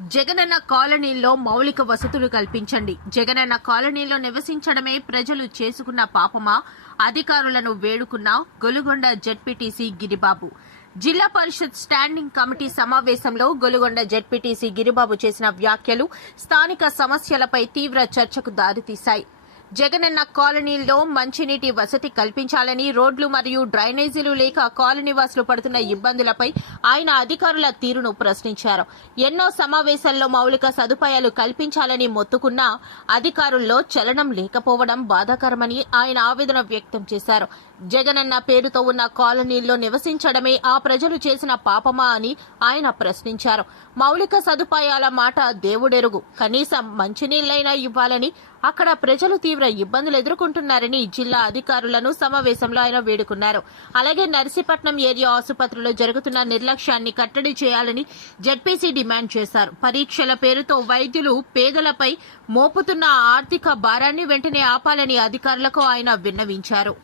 జగనన్న కాలనీల్లో మౌలిక వసతులు కల్పించండి. జగనన్న కాలనీలో నివసించడమే ప్రజలు చేసుకున్న పాపమా? అధికారులను వేడుకున్న గొలుగొండ జెడ్పీటీసీ గిరిబాబు. జిల్లా పరిషత్ స్టాండింగ్ కమిటీ సమావేశంలో గొలుగొండ జెడ్పీటీసీ గిరిబాబు చేసిన వ్యాఖ్యలు స్థానిక సమస్యలపై తీవ్ర చర్చకు దారితీశాయి. జగనన్న కాలనీల్లో మంచినీటి వసతి కల్పించాలని, రోడ్లు మరియు డ్రైనేజీలు లేక కాలనీవాసులు పడుతున్న ఇబ్బందులపై ఆయన అధికారుల తీరును ప్రశ్నించారు. ఎన్నో సమావేశాల్లో మౌలిక సదుపాయాలు కల్పించాలని మొత్తుకున్నా అధికారుల్లో చలనం లేకపోవడం బాధాకరమని ఆయన ఆవేదన వ్యక్తం చేశారు. జగనన్న పేరుతో ఉన్న కాలనీల్లో నివసించడమే ఆ ప్రజలు చేసిన పాపమా అని ఆయన ప్రశ్నించారు. మౌలిక సదుపాయాల మాట దేవుడెరుగు, కనీసం మంచినీళ్లైనా ఇవ్వాలని, అక్కడ ప్రజలు తీవ్ర ఇబ్బందులు ఎదుర్కొంటున్నారని జిల్లా అధికారులను సమావేశంలో ఆయన వేడుకున్నారు. అలాగే నర్సీపట్నం ఏరియా ఆసుపత్రిలో జరుగుతున్న నిర్లక్ష్యాన్ని కట్టడి చేయాలని జెడ్పీసీ డిమాండ్ చేశారు. పరీక్షల పేరుతో వైద్యులు పేదలపై మోపుతున్న ఆర్థిక భారాన్ని వెంటనే ఆపాలని అధికారులకు ఆయన విన్నవించారు.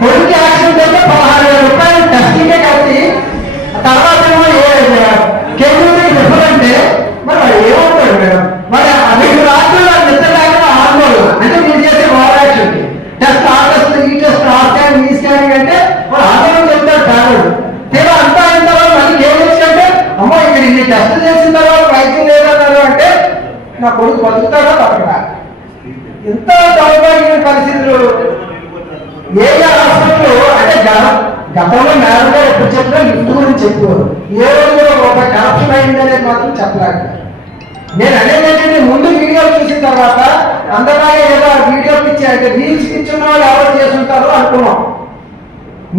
కొడుకు యాక్సిడెంట్ అయితే 16,000 రూపాయలు టెస్టింగే కాబట్టి తర్వాత రిఫర్ అంటే మరి ఏమవుతాడు మేడం? మరి 2 రాత్రులు నిద్రలేకుండా ఆడుకోడు అంటే మీరు చేసే ఓవర్ యాక్షన్ టెస్ట్ ఆ టెస్ట్ ఈ టెస్ట్ ఆ స్కానింగ్ ఈ స్కానింగ్ అంటే మరి ఆందోళన చెప్తాడు పేదోడు. తీరా అంతా అయిన తర్వాత మళ్ళీ ఏం వచ్చిందంటే అమ్మో ఇక్కడ ఇన్ని టెస్ట్ చేసిన తర్వాత వైద్యం లేదన్నారు అంటే నా కొడుకు బతుకుతాడా బతకడా? ఎంత దౌర్భాగ్యమైన పరిస్థితులు. ఏరియా హాస్పిటల్ అంటే గతంలో మేడం గారు ఎప్పుడు చెప్పినా లిఫ్ట్ గురించి చెప్పారు. ఏ రోజు ఒక కరప్షన్ అయింది అనేది మాత్రం చెప్పలేక నేను అనేది ఏంటంటే ముందు వీడియోలు చూసిన తర్వాత అందరిలాగే ఏదో వీడియోలు ఇచ్చి అంటే రీల్స్ ఇచ్చిన వాళ్ళు ఎవరు చేసుంటారో అనుకున్నాం.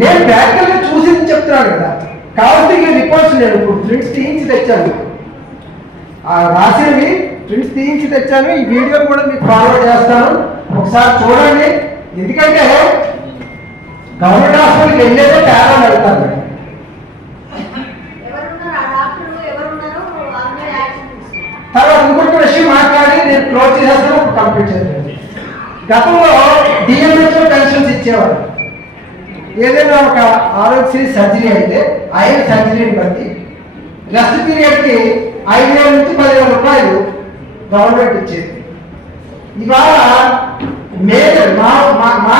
నేను ప్రాక్టికల్గా చూసింది చెప్తున్నాను కదా. కాబట్టి రిపోర్ట్స్ నేను ఇప్పుడు ప్రింట్స్ తీయించి తెచ్చాను, రాసినవి ప్రింట్స్ తీయించి తెచ్చాను. ఈ వీడియో కూడా మీకు ఫార్వర్డ్ చేస్తాను, ఒకసారి చూడండి. ఎందుకంటే గవర్నమెంట్ హాస్పిటల్కి వెళ్ళేదే తేడా వెళ్తారు. తర్వాత ఇంకొక విషయం మాట్లాడి నేను క్లోజ్ చేసేస్తాను, కంప్లీట్ చేస్తాను. గతంలో డిఎంహెచ్ఓ పెన్షన్స్ ఇచ్చేవారు. ఏదైనా ఒక ఆరోగ్యశ్రీ సర్జరీ అయితే ఆయన సర్జరీని బట్టి రెస్ట్ పీరియడ్కి 5,000 నుంచి 10,000 రూపాయలు గవర్నమెంట్ ఇచ్చేది. ఇవాళ మేజర్ మా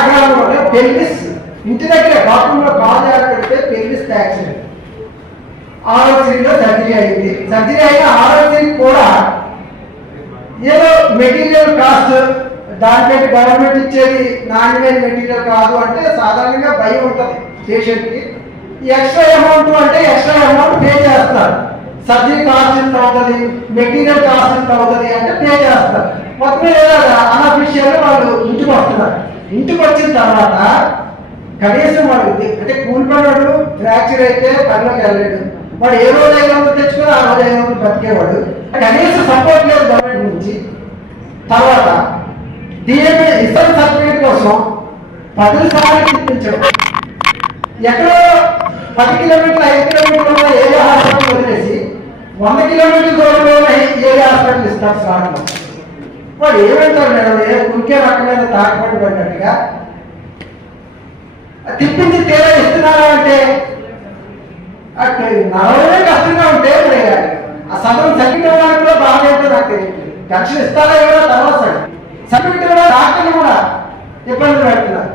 గ్రామంలో పెళ్లిస్ ఇంటి దగ్గర బాత్రూంలో కాలు పెడితే పెళ్లిస్ యాక్సిడెంట్ ఆరోగ్యశ్రీలో సర్జరీ అయింది. సర్జరీ అయిన ఆరోగ్యశ్రీ కూడా ఏదో మెటీరియల్ కాస్ట్ దానిపై గవర్నమెంట్ ఇచ్చేది నాణ్యమైన మెటీరియల్ కాదు అంటే సాధారణంగా భయం ఉంటుంది పేషెంట్కి. ఎక్స్ట్రా అమౌంట్ అంటే ఎక్స్ట్రా అమౌంట్ పే చేస్తారు. సర్జరీ కాస్ట్ ఎంత అవుతుంది, మెటీరియల్ కాస్ట్ ఎంత అవుతుంది అంటే పే చేస్తారు. మొత్తం లేదా అనఫిషియల్ వాళ్ళు ఇంటికి వస్తున్నారు. ఇంటికి వచ్చిన తర్వాత కనీసం వాడు అంటే కూలిపడ్డాడు, ఫ్రాక్చర్ అయితే పనిలోకి వెళ్ళాడు, వాడు ఏ రోజు 500 తెచ్చుకొని ఆ రోజు 500 బతికేవాడు. కనీసం సపోర్ట్ లేదు గవర్నమెంట్ నుంచి. తర్వాత డిఎంఏ ఇతర సర్టిఫికేట్ కోసం 10 సార్లు తిప్పించడం. ఎక్కడో 10 కిలోమీటర్లు 5 కిలోమీటర్ల ఏరియా హాస్పిటల్ వదిలేసి 100 కిలోమీటర్ల దూరంలో ఏరియా హాస్పిటల్ ఇస్తారు సార్. వాడు ఏమంటారు మేడం, ఏ కురికే రకమైన తాకపడి పడినట్టుగా తిప్పించి తేడా ఇస్తున్నారా అంటే నడవడమే కష్టంగా ఉంటే ఆ సదరం సర్టిఫికేట్ ఇవ్వడానికి కూడా బాగా నాకు పెన్షన్ ఇస్తారా ఎవరో తర్వాత సర్టిఫికేట్ కూడా డాక్టర్లు కూడా ఇబ్బందులు పెడుతున్నారు.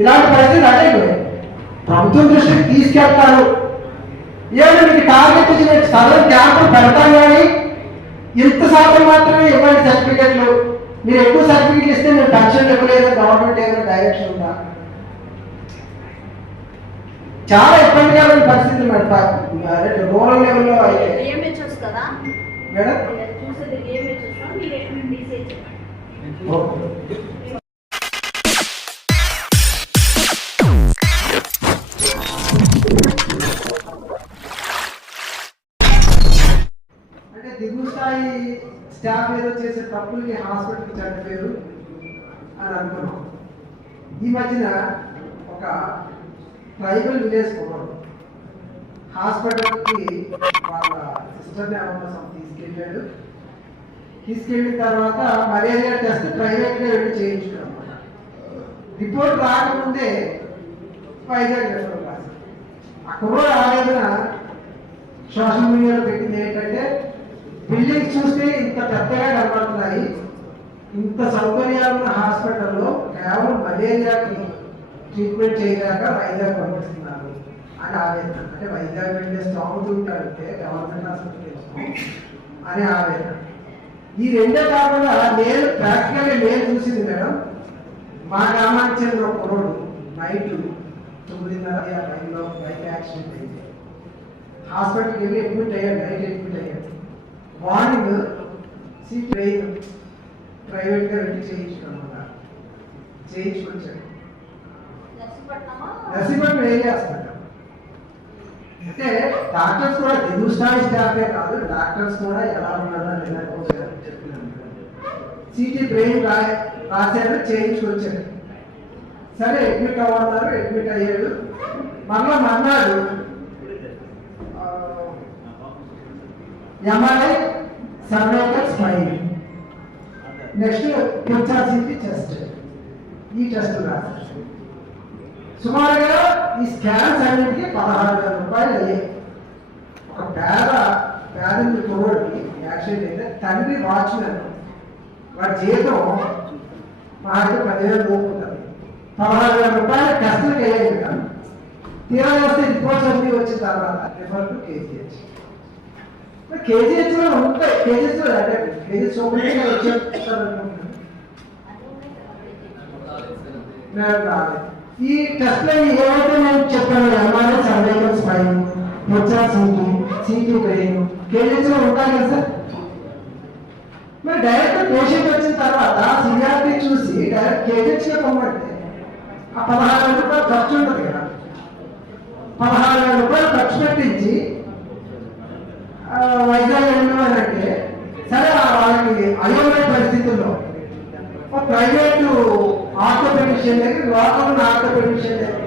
ఇలాంటి పరిస్థితి అంటే ప్రభుత్వం దృష్టికి తీసుకెళ్తారు. ఏమైనా మీకు టార్గెట్ ఇచ్చి మీకు సదరం క్యాంపులు పెడతాం కానీ ఇంత శాతం మాత్రమే ఇవ్వండి సర్టిఫికెట్లు. మీరు ఎక్కువ సర్టిఫికెట్లు ఇస్తే మీరు పెన్షన్ ఇవ్వలేదు, గవర్నమెంట్ ఏమైనా డైరెక్షన్ ఉందా? చాలా ఇబ్బందికరమైన పరిస్థితులు మేడం. రూరల్ లెవెల్లో అయితే మేడం అంటే దిగువ స్థాయి స్టాఫ్ ఏదో చేసే తప్పులకి హాస్పిటల్కి చెడ్డ పేరు అని అనుకున్నాం. ఈ మధ్యన ఒక ట్రైబల్ విలేజ్ కుర్రాడు హాస్పిటల్కి వాళ్ళ సిస్టర్ని అవకాశం తీసుకెళ్ళాడు. తీసుకెళ్ళిన తర్వాత మలేరియా టెస్ట్ ప్రైవేట్గా వెళ్ళి చేయించుకున్నాం. రిపోర్ట్ రాకముందే వైజాగ్ రెఫర్ రాశారు. అక్కడ కూడా ఆవేదన సోషల్ మీడియాలో పెట్టింది ఏంటంటే, బిల్డింగ్స్ చూస్తే ఇంత పెద్దగా కనబడుతున్నాయి, ఇంత సౌకర్యాలు ఉన్న హాస్పిటల్లో కేవలం మలేరియాకి ట్రీట్మెంట్ చేయలేక వైజాగ్ పంపిస్తున్నారు అని ఆవేదన. అంటే వైజాగ్ వెళ్ళే స్తోమత ఉంటే గవర్నమెంట్ హాస్పిటల్ అని ఆవేదన. ఈ రెండే కాకుండా నేను ప్రాక్టికల్గా నేను చూసింది మేడం, మా గ్రామానికి చెందిన ఒక కుర్రోడు నైట్ 9:30 ఆ టైంలో బైక్ యాక్సిడెంట్ అయింది. హాస్పిటల్కి వెళ్ళి అడ్మిట్ అయ్యాడు, నైట్ అడ్మిట్ అయ్యాడు. మార్నింగ్ సీట్ ట్రైన్ ప్రైవేట్గా వెళ్ళి చేయించుకున్నాను, చేయించుకొచ్చాడు. Narsipatnam area hospital. అంటే డాక్టర్స్ కూడా తెలుగు స్థాయి స్టాఫే కాదు, డాక్టర్స్ కూడా ఎలా ఉన్నారో చెప్తున్నాను. సిటీ బ్రెయిన్ రాశారు, చేయించుకొచ్చాడు. సరే అడ్మిట్ అవ్వన్నారు, అడ్మిట్ అయ్యాడు. మర్నాడు MRI cervical spine, next HRCT test, ఈ టెస్ట్ రాశారు. సుమారుగా ఈ స్కాన్స్ అన్నింటికి 16,000 రూపాయలు అయ్యాయి. ఒక పేద కుర్రోడికి యాక్సిడెంట్ అయితే తండ్రి వాచ్మెన్, వాడి జీతం మా 10,000 లోపు ఉంటుంది. 16,000 రూపాయలు టెస్టులకు అయ్యాయి కదా. తీరా వస్తే రిపోర్ట్స్ అన్నీ వచ్చిన తర్వాత రిఫర్ టు కేజీహెచ్. కేజీహెచ్లో ఉంటాయి, కేజీహెచ్లో అంటే కేజీహెచ్ ఒకటి వచ్చేస్తారు. ఈ టెస్ట్లో ఏవైతే నేను చెప్పాను, MRI cervical spine, HRCT, CT brain, కేజీహెచ్లో ఉంటాయి కదా సార్. మరి డైరెక్ట్ పేషెంట్ వచ్చిన తర్వాత సీఆర్పీ చూసి డైరెక్ట్ కేజీహెచ్లో పొమ్మంటే ఆ 16,000 రూపాయలు ఖర్చు ఉంటుంది కదా. 16,000 రూపాయలు ఖర్చు పెట్టించి వైజాగ్ వెళ్ళినారంటే సరే, వాళ్ళకి అయోమయ పరిస్థితుల్లో ప్రైవేటు ఆర్థోపెడిషియన్ దగ్గర, లోకల్ ఉన్న ఆర్థోపెడిషియన్ దగ్గర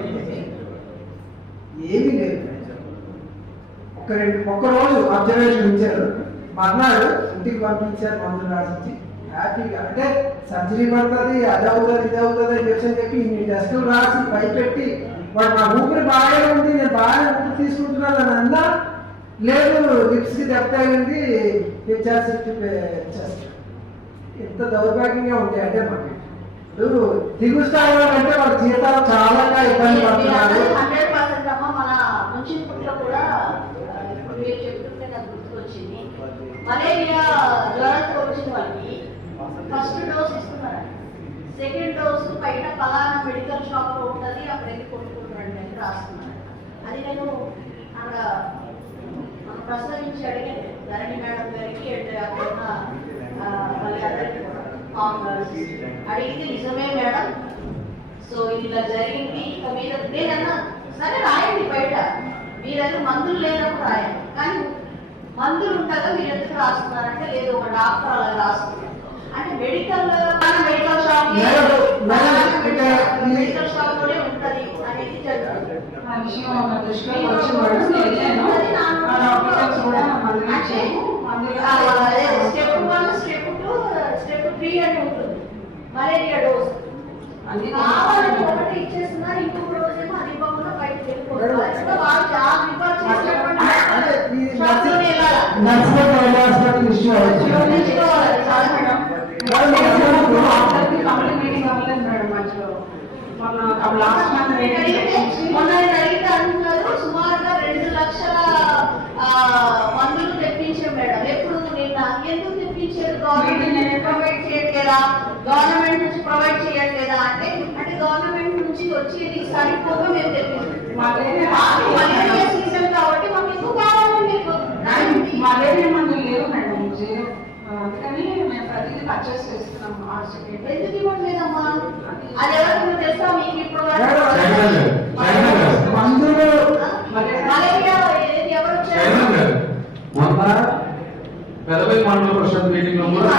ఏమీ లేదు. ఒక్క రోజు అబ్జర్వేషన్ ఇచ్చారు, మర్నాడు ఇంటికి పంపించారు, మందులు రాసించి హ్యాపీగా. అంటే సర్జరీ పడుతుంది, అది అవుతుంది, ఇది అవుతుంది అని చెప్పి ఇన్ని టెస్టులు రాసి భయపెట్టి వాడు నా ఊపిరి బాగానే ఉంది, నేను బాగానే ఊపిరి తీసుకుంటున్నాను అని అన్నా లేదు, లిప్స్కి దెబ్బతగింది, హెచ్ఆర్సిటీ చెస్ట్. ఎంత దౌర్భాగ్యంగా ఉంటాయి అంటే మనకి ఇప్పుడు దిగువ స్థాయిలో అంటే వాళ్ళ జీతాలు చాలా ఇబ్బంది పడుతున్నారు. 100% అమ్మ మన ముంచిపూట్లో కూడా ఇప్పుడు మీరు చెప్తుంటే నాకు గుర్తుకొచ్చింది. మలేరియా జ్వరంతో వచ్చిన వాళ్ళకి ఫస్ట్ డోస్ ఇస్తున్నారు, సెకండ్ డోస్ పైన పలానా మెడికల్ షాప్ లో ఉంటుంది, అక్కడ వెళ్ళి కొనుక్కుంటారండి అని రాస్తున్నారు. అది నేను అక్కడ ప్రస్తావించి అడిగాను ధరణి మేడం గారికి, అక్కడ ఉన్న వాళ్ళందరికీ కూడా అడిగితే నిజమే మేడం, సో ఇలా జరిగింది, ఇక మీద లేదన్నా సరే రాయండి, బయట మీరైతే మందులు లేనప్పుడు రాయండి, కానీ మందులు ఉండగా మీరు ఎందుకు రాస్తున్నారంటే లేదు ఒక డాక్టర్ అలా రాస్తున్నారు అంటే మెడికల్ షాప్ మెడికల్ షాప్ లోనే ఉంటది అనేది జరుగుతుంది. స్టెప్ 1, స్టెప్ 2, స్టెప్ 3 అని ఉంటుంది. మలేరియా డోస్ కావాలని ఒకటి ఇచ్చేస్తున్నారు, ఇంకొక రోజేమో అది ఇవ్వకుండా బయటకు వెళ్ళిపోతున్నారు. సుమారుగా 2 లక్షల మందులు తెప్పించాం మేడం. ఎప్పుడు నిన్న ఎందుకు తెప్పించారు? గవర్నమెంట్ ప్రొవైడ్ చేయట్లేదా, గవర్నమెంట్ నుంచి ప్రొవైడ్ చేయట్లేదా అంటే గవర్నమెంట్ నుంచి వచ్చేది సరిపోగా మేము తెప్పించాం. సీజన్ కాబట్టి మాకు ఎక్కువ కావాలండి. మలేరియా మందులు లేవు మేడం, అందుకని మేము ప్రతిదీ పర్చేస్ చేస్తున్నాం. ఎందుకు ఇవ్వట్లేదమ్మా? అది ఎవరికి తెలుసా మీకు? ఇప్పుడు మలేరియా ఎవరు వచ్చారు? మొన్న పెదవై మండల పరిషత్ మీటింగ్ లో కూడా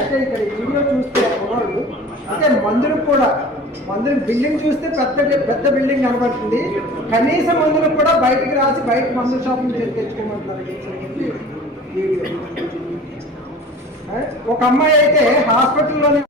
అంటే ఇక్కడ వీడియో చూస్తే అంటే మందులు కూడా మందులు బిల్డింగ్ చూస్తే పెద్ద బిల్డింగ్ కనబడుతుంది, కనీస మందులు కూడా బయటికి రాసి బయట మందుల షాప్ నుంచి తెచ్చుకోమంటారు. ఒక అమ్మాయి అయితే హాస్పిటల్లోనే